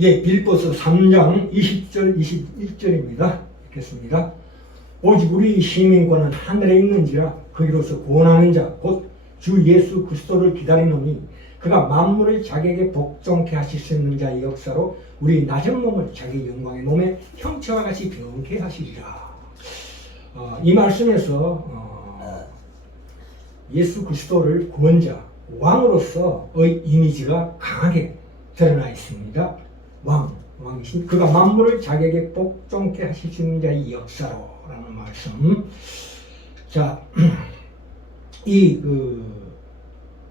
예, 빌보서 3장 20절 21절입니다. 읽겠습니다. 오직 우리 시민권은 하늘에 있는지라 거기로서 구원하는 자 곧 주 예수 그리스도를 기다리노니 그가 만물을 자기에게 복종케 하실 수 있는 자의 역사로 우리 낮은 몸을 자기 영광의 몸에 형체와 같이 변케 하시리라. 이 말씀에서 예수 그리스도를 구원자, 왕으로서의 이미지가 강하게 드러나 있습니다. 왕이신 그가 만물을 자기에게 복종케 하실 수 있는 자의 역사로 라는 말씀. 자,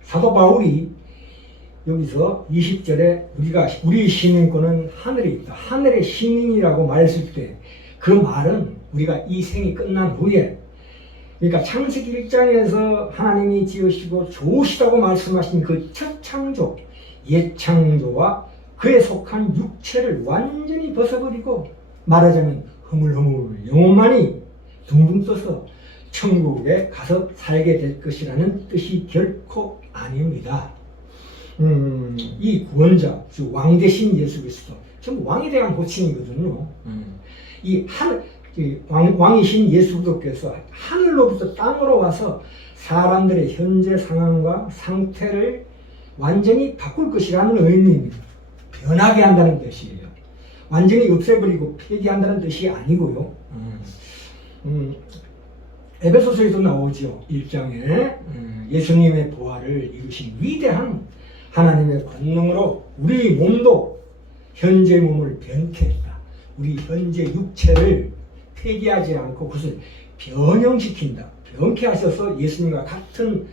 사도 바울이 여기서 20절에 우리 시민권은 하늘에 있다. 하늘의 시민이라고 말했을 때 그 말은 우리가 이 생이 끝난 후에, 그러니까 창세기 1장에서 하나님이 지으시고 좋으시다고 말씀하신 그 첫 창조, 옛 창조와 그에 속한 육체를 완전히 벗어버리고 말하자면 허물허물 영혼만이 둥둥 떠서 천국에 가서 살게 될 것이라는 뜻이 결코 아닙니다. 이 구원자, 즉 왕 대신 예수 그리스도, 전부 왕에 대한 호칭이거든요. 왕이신 예수 그리스도께서 하늘로부터 땅으로 와서 사람들의 현재 상황과 상태를 완전히 바꿀 것이라는 의미입니다. 변하게 한다는 뜻이에요. 완전히 없애버리고 폐기한다는 뜻이 아니고요. 에베소서에도 나오죠. 1장에 예수님의 부활을 이루신 위대한 하나님의 권능으로 우리 몸도 현재 몸을 변케 했다. 우리 현재 육체를 폐기하지 않고 그것을 변형시킨다. 변케 하셔서 예수님과 같은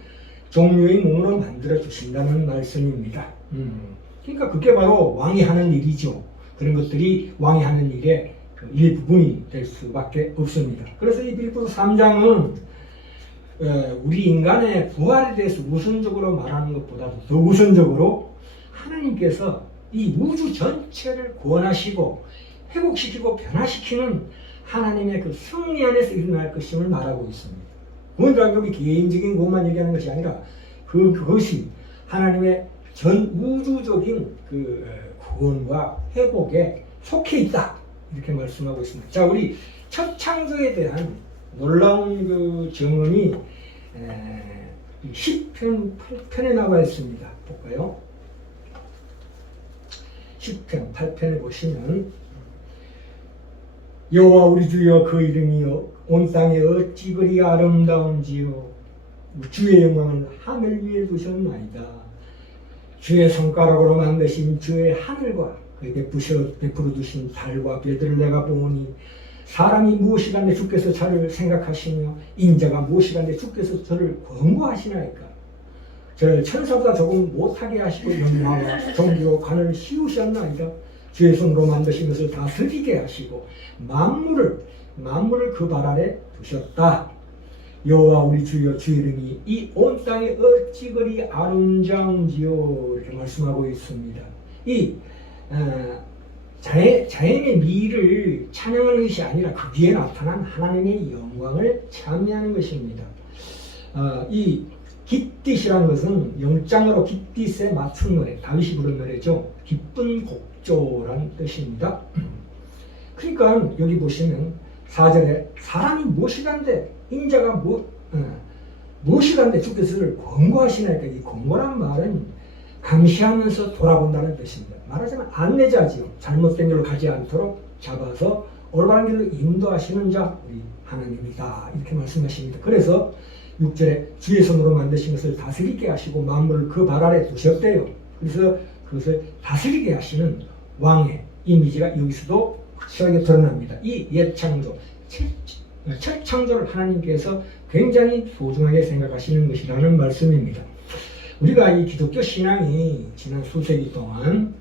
종류의 몸으로 만들어 주신다는 말씀입니다. 그러니까 그게 바로 왕이 하는 일이죠. 그런 것들이 왕이 하는 일의 일부분이 될 수밖에 없습니다. 그래서 이 빌보서 3장은 우리 인간의 부활에 대해서 우선적으로 말하는 것보다도 더 우선적으로 하나님께서 이 우주 전체를 구원하시고 회복시키고 변화시키는 하나님의 그 승리 안에서 일어날 것임을 말하고 있습니다. 구원과 개인적인 것만 얘기하는 것이 아니라 그것이 하나님의 전 우주적인 그 구원과 회복에 속해 있다. 이렇게 말씀하고 있습니다. 자, 우리 첫 창조에 대한 놀라운 그 증언이 시편 8편에 나와 있습니다. 볼까요? 시편 8편에 보시면 여호와 우리 주여 그 이름이여 온 땅에 어찌 그리 아름다운지요 주의 영광을 하늘 위에 두셨나이다. 주의 손가락으로 만드신 주의 하늘과 그에게 베풀어 두신 달과 별들을 내가 보니 사람이 무엇이간데 주께서 저를 생각하시며 인자가 무엇이간데 주께서 저를 권고하시나이까. 저를 천사보다 조금 못하게 하시고 영광과 존귀로 관을 씌우셨나이다. 주의 손으로 만드신 것을 다스리게 하시고 만물을 그 발 아래 두셨다. 여호와 우리 주여 주 이름이 이 온 땅에 어찌 그리 아름다운지요 이렇게 말씀하고 있습니다. 이 자연의 미를 찬양하는 것이 아니라 그 위에 나타난 하나님의 영광을 찬미하는 것입니다. 이 깃딧이라는 것은 영장으로 깃딧에 맞춘 노래, 다윗이 부른 노래죠. 기쁜 곡조라는 뜻입니다. 그러니까 여기 보시면 4절에 사람이 무엇이간데 인자가 무엇이간데 주께서 그를 권고하시나이까. 이 권고란 말은 감시하면서 돌아본다는 뜻입니다. 말하자면 안내자지요. 잘못된 길로 가지 않도록 잡아서 올바른 길로 인도하시는 자 우리 하나님이다. 이렇게 말씀하십니다. 그래서 6절에 주의 손으로 만드신 것을 다스리게 하시고 만물을 그 발 아래 두셨대요. 그래서 그것을 다스리게 하시는 왕의 이미지가 여기서도 확실하게 드러납니다. 이 옛 창조, 첫 창조를 하나님께서 굉장히 소중하게 생각하시는 것이라는 말씀입니다. 우리가 이 기독교 신앙이 지난 수세기 동안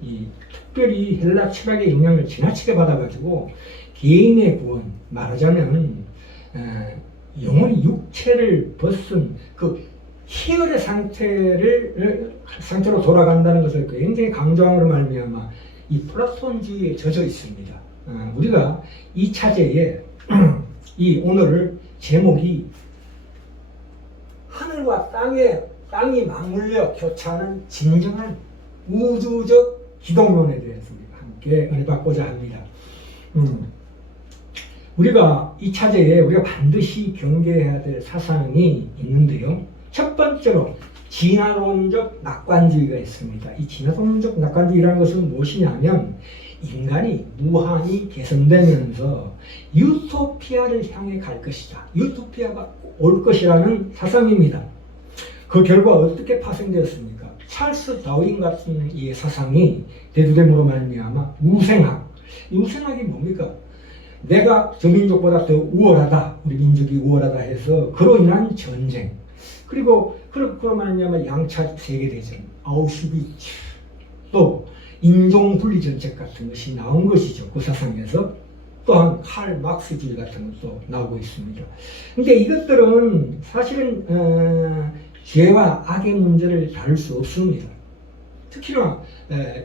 특별히 헬라 철학의 영향을 지나치게 받아가지고 개인의 구원, 말하자면 영혼이 육체를 벗은 그 희열의 상태로 돌아간다는 것을 굉장히 강조함으로 말미암아 이 플라톤주의에 젖어 있습니다. 우리가 이 차제에 이 오늘 제목이 하늘과 땅이 맞물려 교차하는 진정한 우주적 기독론에 대해서 우리가 한번 함께 은혜 받고자 합니다. 우리가 이 차제에 우리가 반드시 경계해야 될 사상이 있는데요. 첫 번째로 진화론적 낙관주의가 있습니다. 이 진화론적 낙관주의라는 것은 무엇이냐면 인간이 무한히 개선되면서 유토피아를 향해 갈 것이다. 유토피아가 올 것이라는 사상입니다. 그 결과 어떻게 파생되었습니까? 찰스 다윈 같은 이 사상이 대두됨으로 말미암아 우생학. 이 우생학이 뭡니까? 내가 저 민족보다 더 우월하다, 우리 민족이 우월하다 해서 그로 인한 전쟁, 그리고 그로 말미암아 양차 세계대전, 아우슈비츠, 또 인종분리 정책 같은 것이 나온 것이죠. 그 사상에서. 또한 칼 막스주의 같은 것도 나오고 있습니다. 근데 이것들은 사실은 죄와 악의 문제를 다룰 수 없습니다. 특히나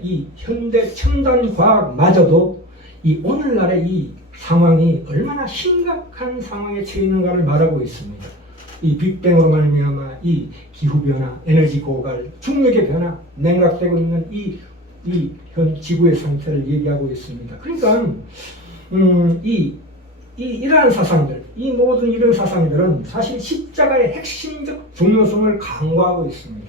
이 현대 첨단 과학마저도 이 오늘날의 이 상황이 얼마나 심각한 상황에 처해 있는가를 말하고 있습니다. 이 빅뱅으로 말미암아 이 기후변화, 에너지 고갈, 중력의 변화, 냉각되고 있는 이 현 지구의 상태를 얘기하고 있습니다. 그러니까 이러한 사상들, 이 모든 이런 사상들은 사실 십자가의 핵심적 중요성을 강조하고 있습니다.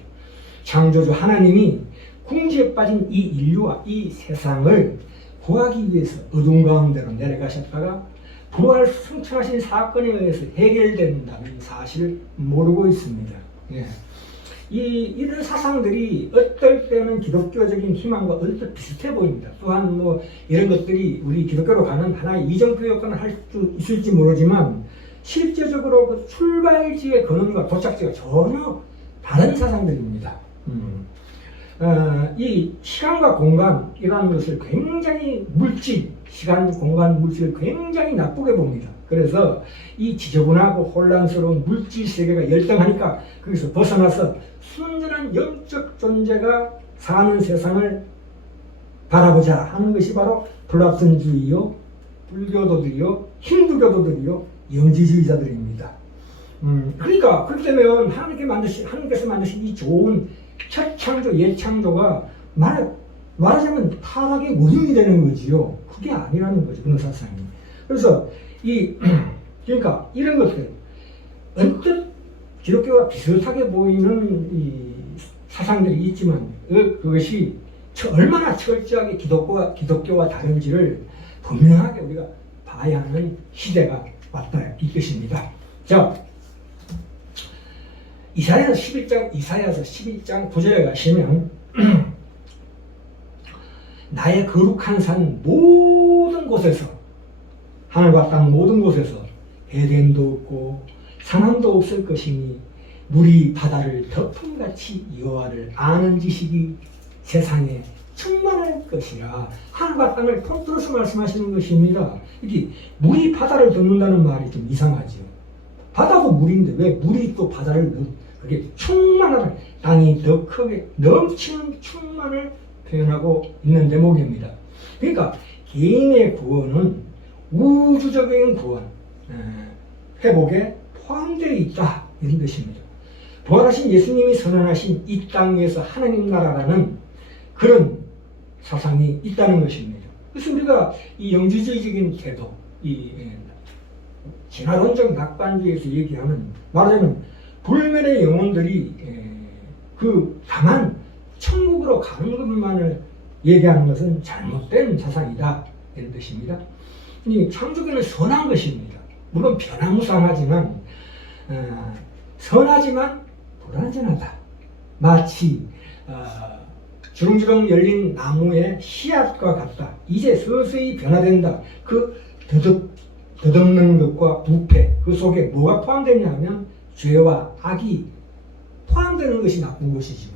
창조주 하나님이 궁지에 빠진 이 인류와 이 세상을 구하기 위해서 어둠 가운데로 내려가셨다가 부활 승천하신 사건에 의해서 해결된다는 사실을 모르고 있습니다. 예. 이런 사상들이 어떨 때는 기독교적인 희망과 얼핏 비슷해 보입니다. 또한 뭐 이런 것들이 우리 기독교로 가는 하나의 이정표 역할을 할 수 있을지 모르지만 실제적으로 그 출발지의 근원과 도착지가 전혀 다른 사상들입니다. 이 시간과 공간이라는 것을 굉장히 시간, 공간, 물질을 굉장히 나쁘게 봅니다. 그래서 이 지저분하고 혼란스러운 물질 세계가 열등하니까 거기서 벗어나서 순전한 영적 존재가 사는 세상을 바라보자 하는 것이 바로 플라톤주의요, 불교도들이요, 힌두교도들이요, 영지주의자들입니다. 그러니까 그렇게 되면 하나님께서 만드신 이 좋은 첫 창조, 옛 창조가 말하자면 타락의 원인이 되는 거지요. 그게 아니라는 거죠. 그런 사상이. 그래서 그러니까 이런 것들 언뜻 기독교와 비슷하게 보이는 이 사상들이 있지만 그것이 얼마나 철저하게 기독교와 다른지를 분명하게 우리가 봐야 하는 시대가 왔다 이 뜻입니다. 자, 이사야서 11장 9절에 가시면 나의 거룩한 산 모든 곳에서, 하늘과 땅 모든 곳에서 에덴도 없고 상함도 없을 것이니 물이 바다를 덮음같이 여호와를 아는 지식이 세상에 충만할 것이라. 하늘과 땅을 통틀어서 말씀하시는 것입니다. 이게 물이 바다를 덮는다는 말이 좀 이상하죠. 바다도 물인데 왜 물이 또 바다를 그게 충만한, 땅이 더 크게 넘치는 충만을 표현하고 있는 대목입니다. 그러니까 개인의 구원은 우주적인 구원, 회복에 포함되어 있다 이런 뜻입니다. 부활하신 예수님이 선언하신 이 땅에서 하나님 나라라는 그런 사상이 있다는 것입니다. 그래서 우리가 이 영지주의적인 태도, 이 진화론적 낙관주의에서 얘기하는, 말하자면 불멸의 영혼들이 다만 천국으로 가는 것만을 얘기하는 것은 잘못된 사상이다 이런 뜻입니다. 이 창조기는 선한 것입니다. 물론 변화무쌍하지만 선하지만 불완전하다. 마치 주렁주렁 열린 나무의 씨앗과 같다. 이제 서서히 변화된다. 그 더듬는 것과 부패, 그 속에 뭐가 포함되냐 하면 죄와 악이 포함되는 것이 나쁜 것이죠.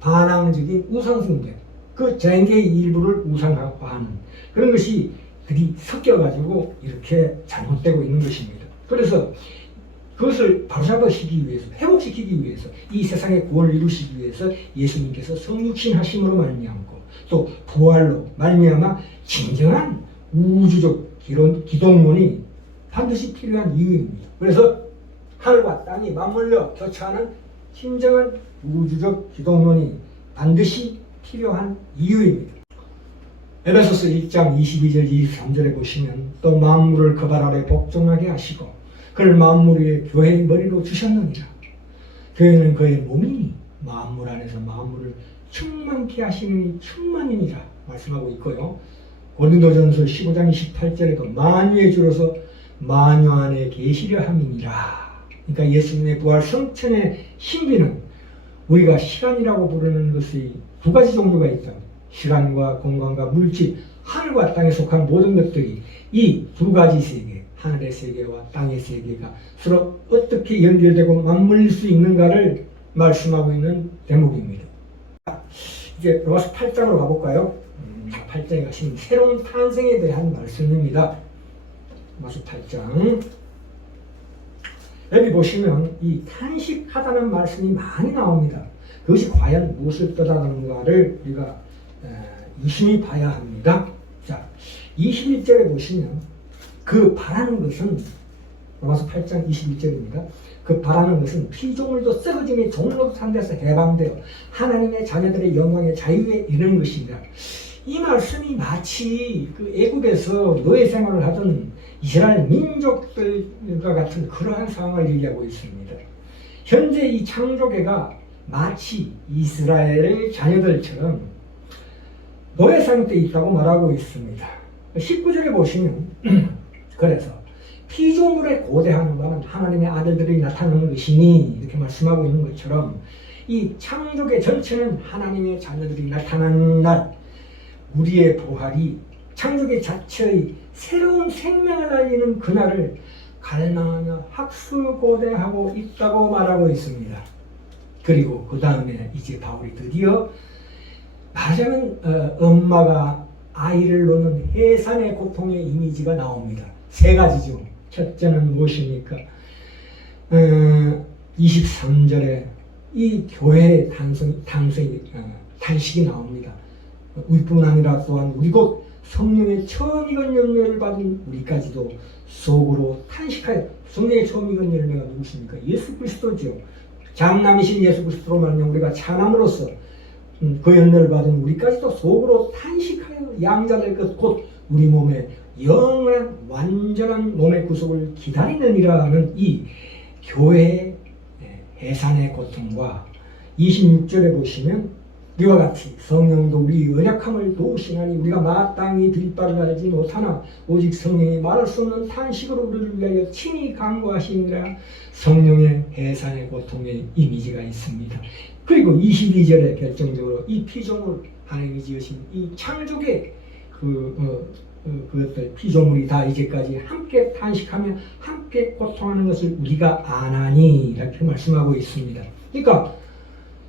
반항적인 우상숭배, 그 자연계의 일부를 우상화하는 그런 것이 들이 섞여가지고 이렇게 잘못되고 있는 것입니다. 그래서 그것을 바로잡으시기 위해서, 회복시키기 위해서, 이 세상의 구원을 이루시기 위해서 예수님께서 성육신하심으로 말미암고 또 부활로 말미암아 진정한 우주적 기독론이 반드시 필요한 이유입니다. 그래서 하늘과 땅이 맞물려 교차하는 진정한 우주적 기독론이 반드시 필요한 이유입니다. 에베소서 1장 22절 23절에 보시면 또 만물을 그 발 아래 복종하게 하시고 그를 만물 위에 교회의 머리로 주셨느니라. 교회는 그의 몸이니 만물 안에서 만물을 충만케 하시는 충만이니라 말씀하고 있고요. 고린도전서 15장 28절에도 만유의 주로서 만유 안에 계시려 함이니라. 그러니까 예수님의 부활 성천의 신비는 우리가 시간이라고 부르는 것이 두 가지 종류가 있다. 시간과 공간과 물질, 하늘과 땅에 속한 모든 것들이 이 두 가지 세계, 하늘의 세계와 땅의 세계가 서로 어떻게 연결되고 맞물릴 수 있는가를 말씀하고 있는 대목입니다. 이제 로마서 8장으로 가볼까요? 8장에 가시면 새로운 탄생에 대한 말씀입니다. 로마서 8장. 여기 보시면 이 탄식하다는 말씀이 많이 나옵니다. 그것이 과연 무엇을 뜻하는가를 우리가 유심히 봐야 합니다. 자, 21절에 보시면 그 바라는 것은 로마서 8장 21절입니다. 그 바라는 것은 피조물도 썩어짐의 종로도 탄 데서 해방되어 하나님의 자녀들의 영광의 자유에 이르는 것입니다. 이 말씀이 마치 그 애굽에서 노예 생활을 하던 이스라엘 민족들과 같은 그러한 상황을 얘기하고 있습니다. 현재 이 창조계가 마치 이스라엘의 자녀들처럼 노예 상태에 있다고 말하고 있습니다. 19절에 보시면 그래서 피조물의 고대한 바는 하나님의 아들들이 나타나는 것이니 이렇게 말씀하고 있는 것처럼 이 창조계 전체는 하나님의 자녀들이 나타나는 날 우리의 부활이 창조계 자체의 새로운 생명을 알리는 그날을 갈망하며 학술고대하고 있다고 말하고 있습니다. 그리고 그 다음에 이제 바울이 드디어 말하자면 엄마가 아이를 놓는 해산의 고통의 이미지가 나옵니다. 세 가지죠. 첫째는 무엇입니까? 23절에 이 교회의 탄식이 나옵니다. 우리뿐 아니라 또한 우리 곧 성령의 처음 익은 열매를 받은 우리까지도 속으로 탄식하여. 성령의 처음 익은 열매가 누구십니까? 예수 그리스도죠. 장남이신 예수 그리스도로 말하면 우리가 찬함으로써 그 열매를 받은 우리까지도 속으로 탄식하여 양자될 것 곧 우리 몸의 영원한 완전한 몸의 구속을 기다리느니라는 이 교회의 해산의 고통과 26절에 보시면 이와 같이 성령도 우리 연약함을 도우시나니 우리가 마땅히 드릴 바를 알지 못하나 오직 성령이 말할 수 없는 탄식으로 우리를 위하여 친히 간구하시니라. 성령의 해산의 고통의 이미지가 있습니다. 그리고 22절에 결정적으로 이 피조물 하나님이 지으신 이 창조계 그것들 피조물이 다 이제까지 함께 탄식하며 함께 고통하는 것을 우리가 아나니 이렇게 말씀하고 있습니다. 그러니까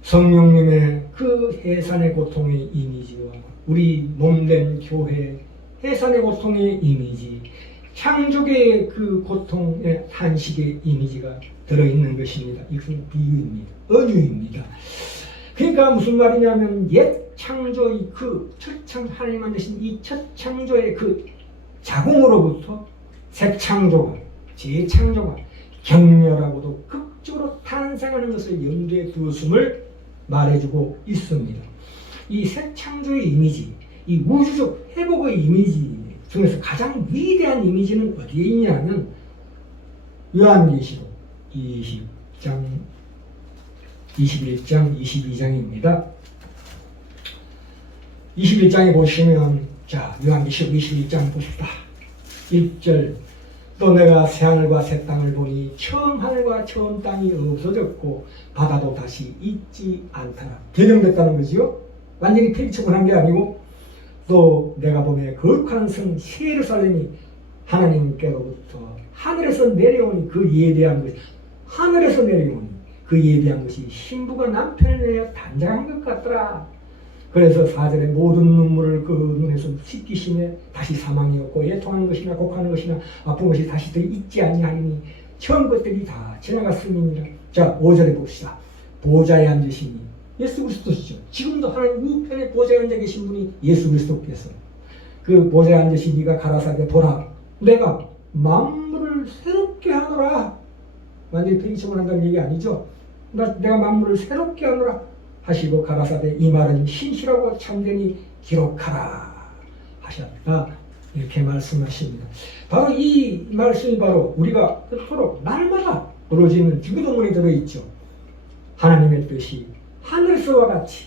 성령님의 그 해산의 고통의 이미지와 우리 몸된 교회 해산의 고통의 이미지, 창조계의 그 고통의 탄식의 이미지가 들어있는 것입니다. 이것은 비유입니다. 은유입니다. 그러니까 무슨 말이냐면 옛 창조의 그 첫 하나님 만드신 이 첫 창조의 그 자궁으로부터 새 창조가 재창조가 격렬하고도 극적으로 탄생하는 것을 염두에 두었음을 말해주고 있습니다. 이 새 창조의 이미지, 이 우주적 회복의 이미지 중에서 가장 위대한 이미지는 어디에 있냐면 요한계시록 20장, 21장, 22장입니다. 21장에 보시면 자 요한계시록 21장 보십시다. 1절 또 내가 새하늘과 새 땅을 보니 처음 하늘과 처음 땅이 없어졌고 바다도 다시 있지 않더라. 개정됐다는 거지요. 완전히 폐기처분한 게 아니고 또 내가 보매 거룩한 성 새 예루살렘이 하나님께로부터 하늘에서 내려오니 그 예대한 것이 하늘에서 내려오니 그 예대한 것이 신부가 남편을 위하여 단장한 것 같더라. 그래서 4절에 모든 눈물을 그 눈에서 씻기시며 다시 사망이 없고 애통하는 것이나 곡하는 것이나 아픈 것이 다시 더 있지 아니하리니 처음 것들이 다 지나갔음이니라. 자 5절에 봅시다. 보좌에 앉으시니 예수 그리스도시죠. 지금도 하나님 우편에 보좌에 앉아 계신 분이 예수 그리스도께서 그 보좌에 앉으신 이가 가라사대 보라 내가 만물을 새롭게 하노라. 완전히 폐기처분 한다는 얘기 아니죠. 내가 만물을 새롭게 하노라 하시고 가라사대 이 말은 신실하고 참되니 기록하라. 하셨다. 이렇게 말씀하십니다. 바로 이 말씀이 바로 우리가 그토록 날마다 부러지는 주기도문에 들어있죠. 하나님의 뜻이 하늘에서와 같이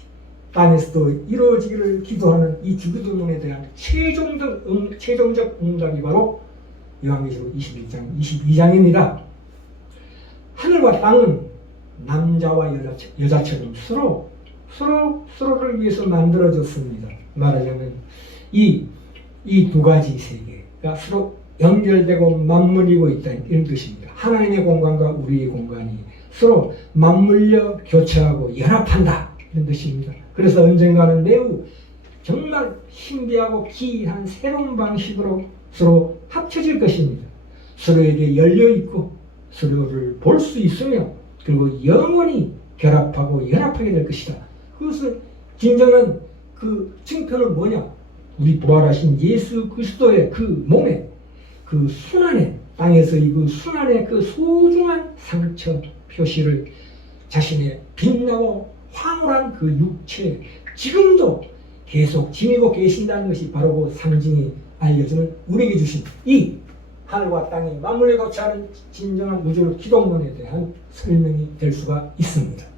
땅에서도 이루어지기를 기도하는 이 주기도문에 대한 최종적 응답이 바로 요한계시록 21장 22장입니다. 하늘과 땅은 남자와 여자처럼 서로를 위해서 만들어졌습니다. 말하자면 이 두 가지 세계가 서로 연결되고 맞물리고 있다는 이런 뜻입니다. 하나님의 공간과 우리의 공간이 서로 맞물려 교차하고 연합한다 이런 뜻입니다. 그래서 언젠가는 매우 정말 신비하고 기이한 새로운 방식으로 서로 합쳐질 것입니다. 서로에게 열려있고 서로를 볼 수 있으며 그리고 영원히 결합하고 연합하게 될 것이다. 그것은 진정한 그 증표는 뭐냐? 우리 부활하신 예수 그리스도의 그 몸에 그 순환의 땅에서 그 순환의 그 소중한 상처 표시를 자신의 빛나고 황홀한 그 육체 지금도 계속 지니고 계신다는 것이 바로 그 상징이 알려주는 우리에게 주신 이 하늘과 땅이 맞물려 교차하는 진정한 우주 기독론에 대한 설명이 될 수가 있습니다.